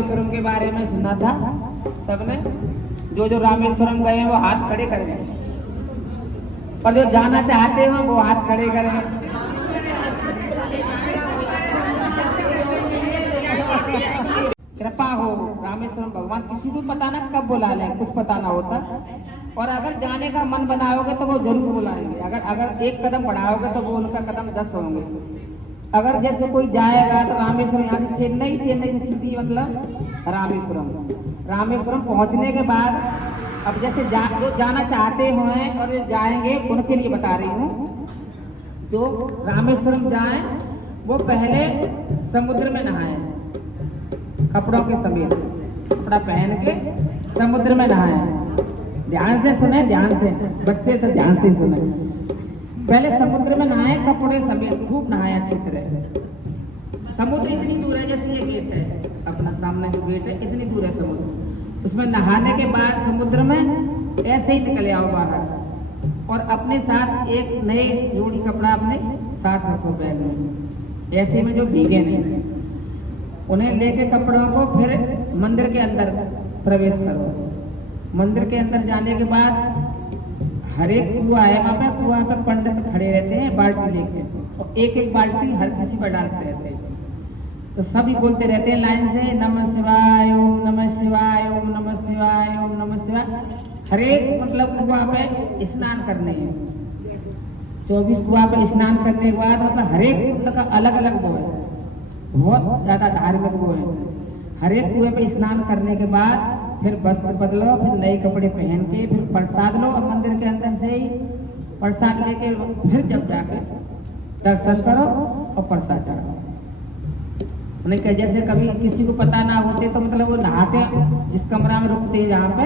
रामेश्वरम के बारे में सुना था सबने? जो रामेश्वरम गए हैं वो हाथ खड़े करें, और जो जाना चाहते हैं वो हाथ खड़े करें। कृपा हो रामेश्वरम भगवान किसी को पता ना कब बुला लें, कुछ पता ना होता। और अगर जाने का मन बनाओगे तो वो जरूर बुलाएंगे। अगर एक कदम बढ़ाओगे तो वो उनका कदम 10 होंगे। अगर जैसे कोई जाएगा तो रामेश्वरम, यहाँ से चेन्नई से सीधी मतलब रामेश्वरम पहुंचने के बाद अब जैसे जो जाना चाहते हैं और जाएंगे उनके लिए बता रही हूँ। जो रामेश्वरम जाएं वो पहले समुद्र में नहाएं, कपड़ों के समेत कपड़ा पहन के समुद्र में नहाएं। ध्यान से सुने, ध्यान से, बच्चे तो ध्यान से सुने। पहले समुद्र में नहाए, कपड़े समेत खूब नहाए अच्छी तरह। समुद्र इतनी दूर है, जैसे ये गेट है अपना सामने जो गेट है, इतनी दूर है समुद्र। उसमें नहाने के बाद समुद्र में ऐसे ही निकले आओ बाहर, और अपने साथ एक नए जोड़ी कपड़ा अपने साथ रखो बैग में, ऐसे में जो भीगे नहीं। उन्हें लेके कपड़ों को फिर मंदिर के अंदर प्रवेश करो। मंदिर के अंदर जाने के बाद हर एक कुआं है, वहाँ पे कुआं पे पंडित खड़े रहते हैं बाल्टी लेके, और एक बाल्टी हर किसी पर डालते रहते हैं। तो सभी बोलते रहते हैं लाइन से, नमः शिवाय ओम नमः शिवाय ओम नमः शिवाय ओम नमः शिवाय। हर एक मतलब कुआं पे स्नान करने हैं, 24 कुआं पे स्नान करने के बाद मतलब हर एक का अलग अलग वो है, बहुत ज्यादा धार्मिक वो है। हर एक कुएं पे स्नान करने के बाद फिर वस्त्र बदलो, फिर नए कपड़े पहन के फिर प्रसाद लो, और मंदिर के अंदर से ही प्रसाद लेके फिर जब जाके दर्शन करो और प्रसाद चढ़ाओ। उन्हें क्या जैसे कभी किसी को पता ना होते तो मतलब वो नहाते, जिस कमरा में रुकते हैं जहाँ पे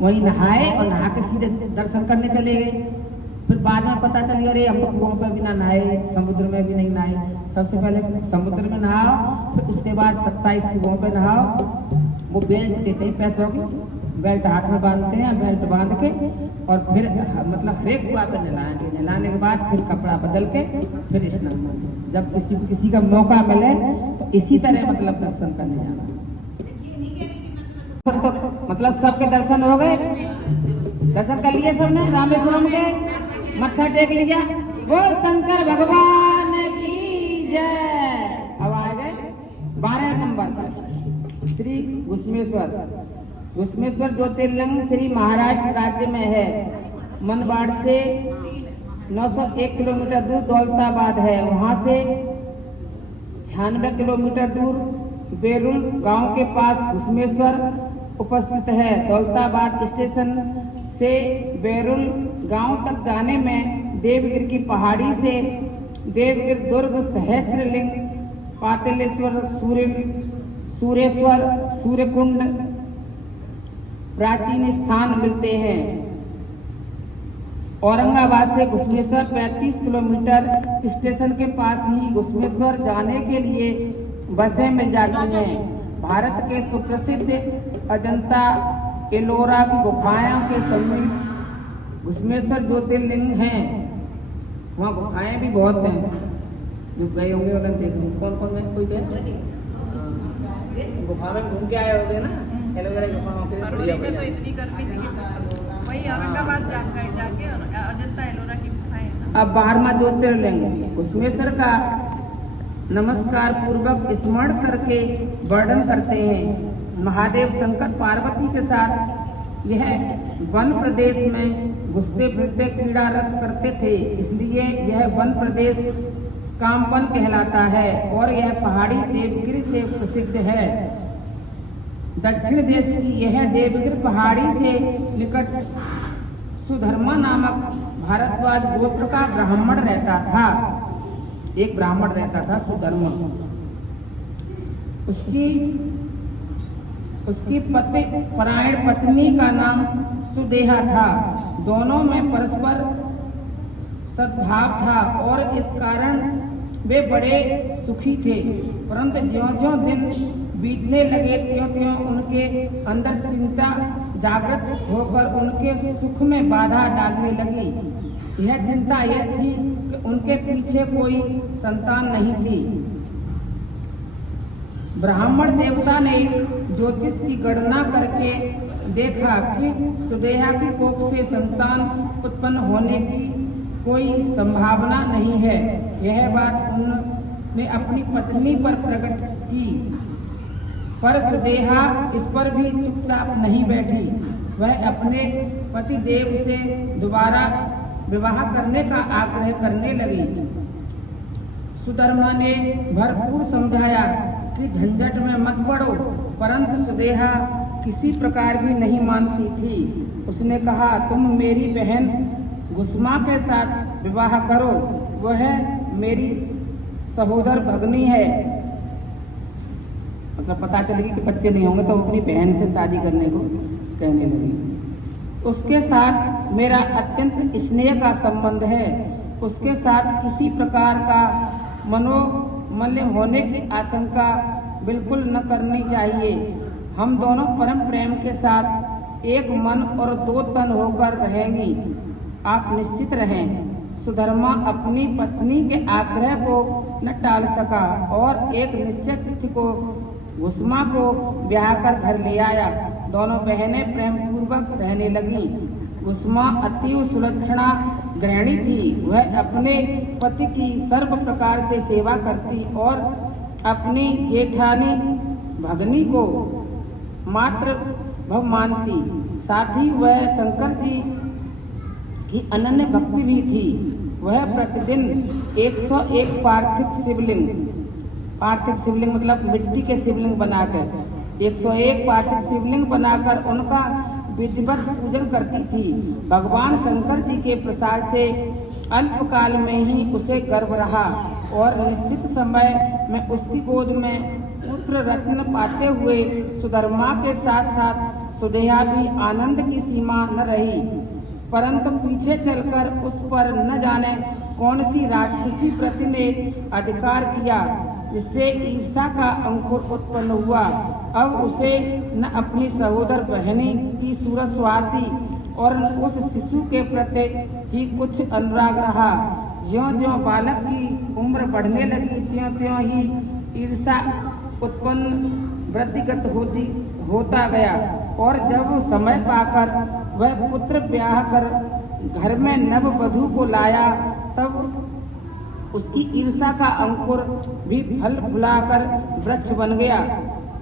वहीं नहाए, और नहा के सीधे दर्शन करने चले गए। फिर बाद में पता चल गया अरे हम तो कुआं पे भी ना नहाए, समुद्र में भी नहीं नहाए। सबसे पहले समुद्र में नहाओ, फिर उसके बाद 27 कुआं पे नहाओ। वो बेल्ट देते हैं पैसों की, बेल्ट हाथ में बांधते हैं, बेल्ट बांध के और फिर मतलब हर एक कुआं पे नहलाएंगे। नहलाने के बाद फिर कपड़ा बदल के फिर स्नान। जब किसी का मौका मिले तो इसी तरह मतलब दर्शन करने जाना। तो मतलब सबके दर्शन हो गए, दर्शन कर लिए सबने रामेश्वरम के, मत्था टेक लिया। वो शंकर भगवान की जय। अब आ गए 12 नंबर पर श्री घुश्मेश्वर ज्योतिर्लिंग श्री महाराष्ट्र राज्य में है। मनवाड़ से 901 किलोमीटर दूर दौलताबाद है। वहां से 96 किलोमीटर दूर बेरुल गांव के पास घुश्मेश्वर उपस्थित है। दौलताबाद स्टेशन से बेरुल गांव तक जाने में देवगिर की पहाड़ी से देवगिर दुर्ग सहस्त्रलिंग पातालेश्वर सूर्येश्वर सूर्यकुंड प्राचीन स्थान मिलते हैं। औरंगाबाद से घुश्मेश्वर 35 किलोमीटर। स्टेशन के पास ही घुश्मेश्वर जाने के लिए बसें मिल जाती हैं। भारत के सुप्रसिद्ध अजंता एलोरा की गुफाओं के समीप घुश्मेश्वर ज्योतिर्लिंग हैं। वहाँ गुफाएं भी बहुत हैं, जो गए होंगे उन्हें देखेंगे। कौन कौन गए? कोई गए गुफा में घूम के आए होंगे ना, एलोवेरा गुफाओं के। तो इतनी गर्मी थी, वही औरंगाबाद जाके अजंता एलोरा की गुफाएं हैं ना। अब 12वां ज्योतिर्लिंग घुश्मेश्वर का नमस्कार पूर्वक स्मरण करके वर्णन करते हैं। महादेव शंकर पार्वती के साथ यह वन प्रदेश में घुसते फिरते क्रीड़ारत करते थे, इसलिए यह वन प्रदेश कामवन कहलाता है और यह पहाड़ी देवगिरी से प्रसिद्ध है। दक्षिण देश की यह देवगिर पहाड़ी से निकट सुधर्मा नामक भारद्वाज गोत्र का ब्राह्मण रहता था। एक ब्राह्मण रहता था सुधर्मा। उसकी परायण पत्नी का नाम सुदेहा था। दोनों में परस्पर सद्भाव था और इस कारण वे बड़े सुखी थे। परंतु ज्यों-ज्यों दिन बीतने लगे त्यों-त्यों उनके अंदर चिंता जागृत होकर उनके सुख में बाधा डालने लगी। यह चिंता यह थी कि उनके पीछे कोई संतान नहीं थी। ब्राह्मण देवता ने ज्योतिष की गणना करके देखा कि सुदेहा की कोख से संतान उत्पन्न होने की कोई संभावना नहीं है। यह बात उन्होंने अपनी पत्नी पर प्रकट की, पर सुदेहा इस पर भी चुपचाप नहीं बैठी। वह अपने पति देव से दोबारा विवाह करने का आग्रह करने लगी। सुधर्मा ने भरपूर समझाया कि झंझट में मत पड़ो, परंतु सुदेहा किसी प्रकार भी नहीं मानती थी। उसने कहा, तुम मेरी बहन गुस्मा के साथ विवाह करो, वह मेरी सहोदर भगनी है। मतलब पता चलेगी कि बच्चे नहीं होंगे तो अपनी बहन से शादी करने को कहने लगी। उसके साथ मेरा अत्यंत स्नेह का संबंध है। उसके साथ किसी प्रकार का मनोमल्य होने की आशंका बिल्कुल न करनी चाहिए। हम दोनों परम प्रेम के साथ एक मन और दो तन होकर रहेंगी, आप निश्चित रहें। सुधर्मा अपनी पत्नी के आग्रह को न टाल सका और एक निश्चित तिथि को गुस्मा को ब्याह कर घर ले आया। दोनों बहनें प्रेम पूर्वक रहने लगीं। गुस्मा अतीव सुलक्षणा गृहिणी थी। वह अपने पति की सर्व प्रकार से सेवा करती और अपनी जेठानी भगनी को मात्र भव मानती। साथ ही वह शंकर जी की अनन्य भक्ति भी थी। वह प्रतिदिन 101 पार्थिव शिवलिंग मतलब मिट्टी के शिवलिंग बनाकर 101 पार्थिव शिवलिंग बनाकर उनका विधिवत पूजन करती थी। भगवान शंकर जी के प्रसाद से अल्पकाल में ही उसे गर्भ रहा और निश्चित समय में उसकी गोद में पुत्र रत्न पाते हुए सुधर्मा के साथ साथ सुदेहा भी आनंद की सीमा न रही। परंतु पीछे चलकर उस पर न जाने कौन सी राक्षसी प्रति ने अधिकार किया, जिससे ईर्ष्या का अंकुर उत्पन्न हुआ। अब उसे न अपनी सहोदर बहनी की सूरत सुहाती और न उस शिशु के प्रति ही कुछ अनुराग रहा। ज्यों-ज्यों बालक की उम्र बढ़ने लगी, त्यों-त्यों ही ईर्ष्या उत्पन्न वृद्धिगत होता गया और जब समय पाकर वह पुत्र ब्याह कर घर में नव वधू को लाया, तब उसकी ईर्ष्या का अंकुर भी फल फुलाकर वृक्ष बन गया।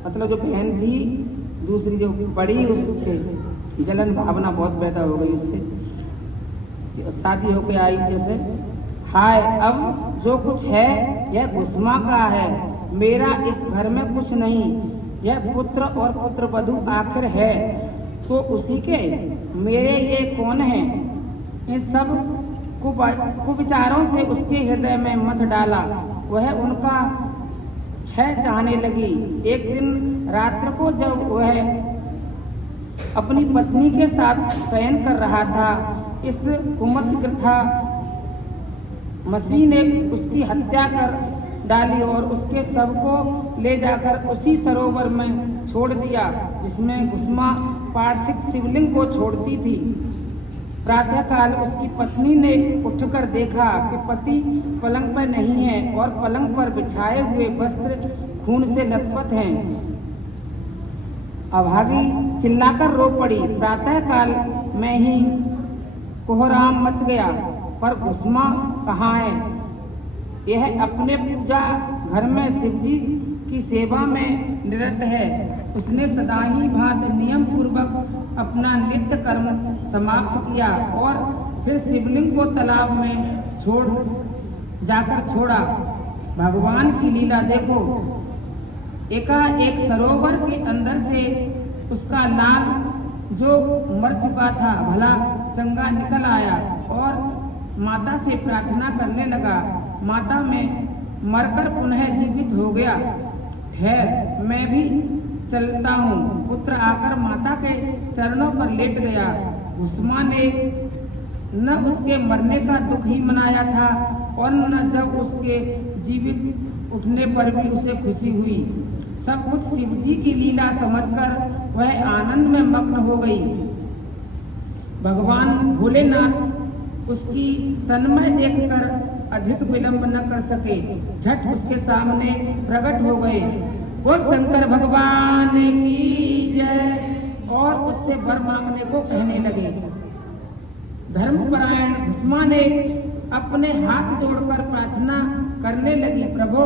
मतलब जो बहन थी दूसरी जो बड़ी, उसके जलन भावना बहुत पैदा हो गई उससे, शादी होके आई जैसे, हाय अब जो कुछ है यह गुस्मा का है, मेरा इस घर में कुछ नहीं। यह पुत्र और पुत्र वधू आखिर है तो उसी के, मेरे ये कौन है। इन सब कुविचारों से उसके हृदय में मत डाला। वह उनका क्षय चाहने लगी। एक दिन रात्र को जब वह अपनी पत्नी के साथ शयन कर रहा था, इस कुमतकृथा मसीह ने उसकी हत्या कर डाली और उसके शव को ले जाकर उसी सरोवर में छोड़ दिया जिसमें गुस्मा पार्थिव शिवलिंग को छोड़ती थी। प्रातःकाल उसकी पत्नी ने उठकर देखा कि पति पलंग पर नहीं है और पलंग पर बिछाए हुए वस्त्र खून से लथपथ हैं। अभागी चिल्लाकर रो पड़ी। प्रातःकाल में ही कोहराम मच गया, पर गुस्मा कहाँ है। यह अपने पूजा घर में शिवजी की सेवा में निरत है। उसने सदा ही भांति नियम पूर्वक अपना नित्य कर्म समाप्त किया और फिर शिवलिंग को तालाब में जाकर छोड़ा। भगवान की लीला देखो, एकाएक सरोवर के अंदर से उसका लाल जो मर चुका था भला चंगा निकल आया और माता से प्रार्थना करने लगा। माता में मरकर पुनः जीवित हो गया। ठहर, मैं भी चलता हूँ। पुत्र आकर माता के चरणों पर लेट गया। गुस्मा ने न उसके मरने का दुख ही मनाया था और न जब उसके जीवित उठने पर भी उसे खुशी हुई। सब कुछ शिवजी की लीला समझकर वह आनंद में मग्न हो गई। भगवान भोलेनाथ उसकी तन्मय देखकर अधिक विलंब न कर सके, झट उसके सामने प्रकट हो गए। बोल शंकर भगवान की जय। और उससे वर मांगने को कहने लगे। धर्मपरायण भस्मा ने अपने हाथ जोड़कर प्रार्थना करने लगी, प्रभु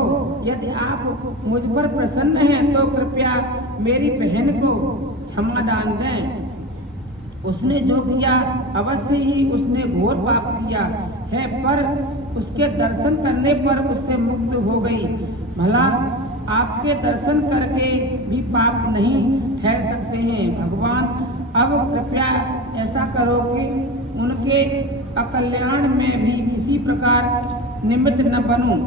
यदि आप मुझ पर प्रसन्न हैं तो कृपया मेरी बहन को क्षमा दान दें। उसने जो किया अवश्य ही उसने घोर पाप किया है, पर उसके दर्शन करने पर उससे मुक्त हो गई। भला आपके दर्शन करके भी पाप नहीं ठहर सकते हैं। भगवान अब कृपया ऐसा करो कि उनके अकल्याण में भी किसी प्रकार निमित्त न बनूं।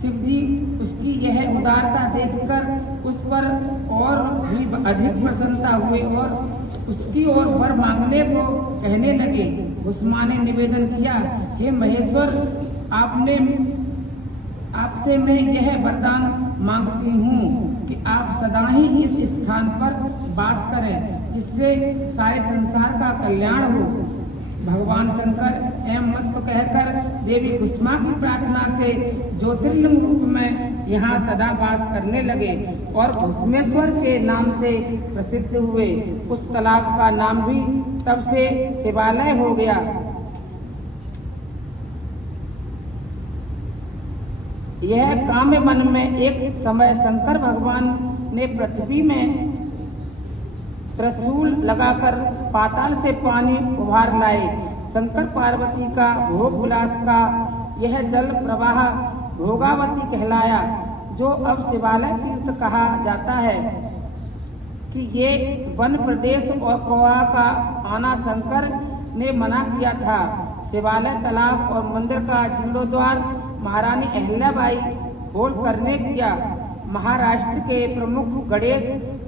शिवजी उसकी यह उदारता देखकर उस पर और भी अधिक प्रसन्नता हुए और उसकी ओर वर मांगने को कहने लगे। भस्मा ने निवेदन किया, हे महेश्वर, आपसे मैं यह वरदान मांगती हूँ कि आप सदा ही इस स्थान पर वास करें, जिससे सारे संसार का कल्याण हो। भगवान शंकर एवं मस्त कहकर देवी कुसुमा की प्रार्थना से ज्योतिर्लिंग रूप में यहाँ सदा वास करने लगे और भस्मेश्वर के नाम से प्रसिद्ध हुए। उस तालाब का नाम भी तब से शिवालय हो गया। यह काम्य वन में एक समय शंकर भगवान ने पृथ्वी में त्रिशूल लगाकर पाताल से पानी उभार लाए। शंकर पार्वती का भोग विलास का यह जल प्रवाह भोगावती कहलाया, जो अब शिवालय तीर्थ कहा जाता है। कि ये वन प्रदेश और प्रवाह का आना शंकर ने मना किया था। शिवालय तालाब और मंदिर का जीर्णोद्धार महारानी अहिल्याबाई होलकर ने किया। महाराष्ट्र के प्रमुख गणेश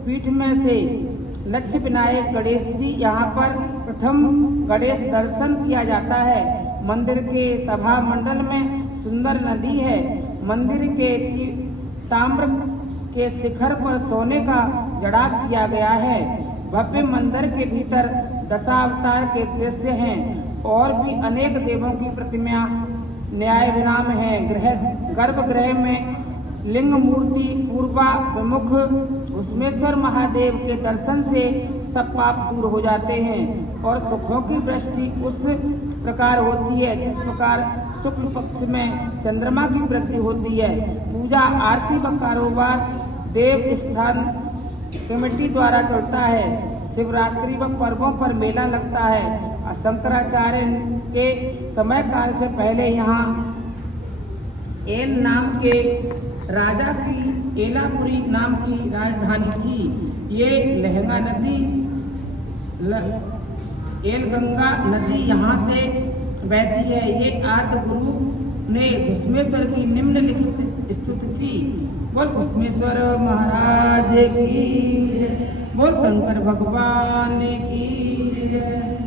पीठ में से लक्ष्य विनायक गणेश जी यहाँ पर प्रथम गणेश दर्शन किया जाता है। मंदिर के सभा मंडल में सुंदर नदी है। मंदिर के ताम्र के शिखर पर सोने का जड़ाव किया गया है। भव्य मंदिर के भीतर दशावतार के दृश्य हैं और भी अनेक देवों की प्रतिमा न्याय विराम है। गर्भगृह में लिंग मूर्ति पूर्वा विमुख भस्मेश्वर महादेव के दर्शन से सब पाप दूर हो जाते हैं और सुखों की वृष्टि उस प्रकार होती है जिस प्रकार शुक्ल पक्ष में चंद्रमा की वृद्धि होती है। पूजा आरती व कारोबार देव स्थान कमेटी द्वारा चलता है। शिवरात्रि व पर्वों पर मेला लगता है। शंकराचार्य के समय काल से पहले यहाँ एल नाम के राजा की एलापुरी नाम की राजधानी थी। ये लहंगा नदी एल गंगा नदी यहाँ से बहती है। ये आद्य गुरु ने भस्मेश्वर की निम्नलिखित स्तुति की। बोल भस्मेश्वर महाराज की, बोल शंकर भगवान की जय।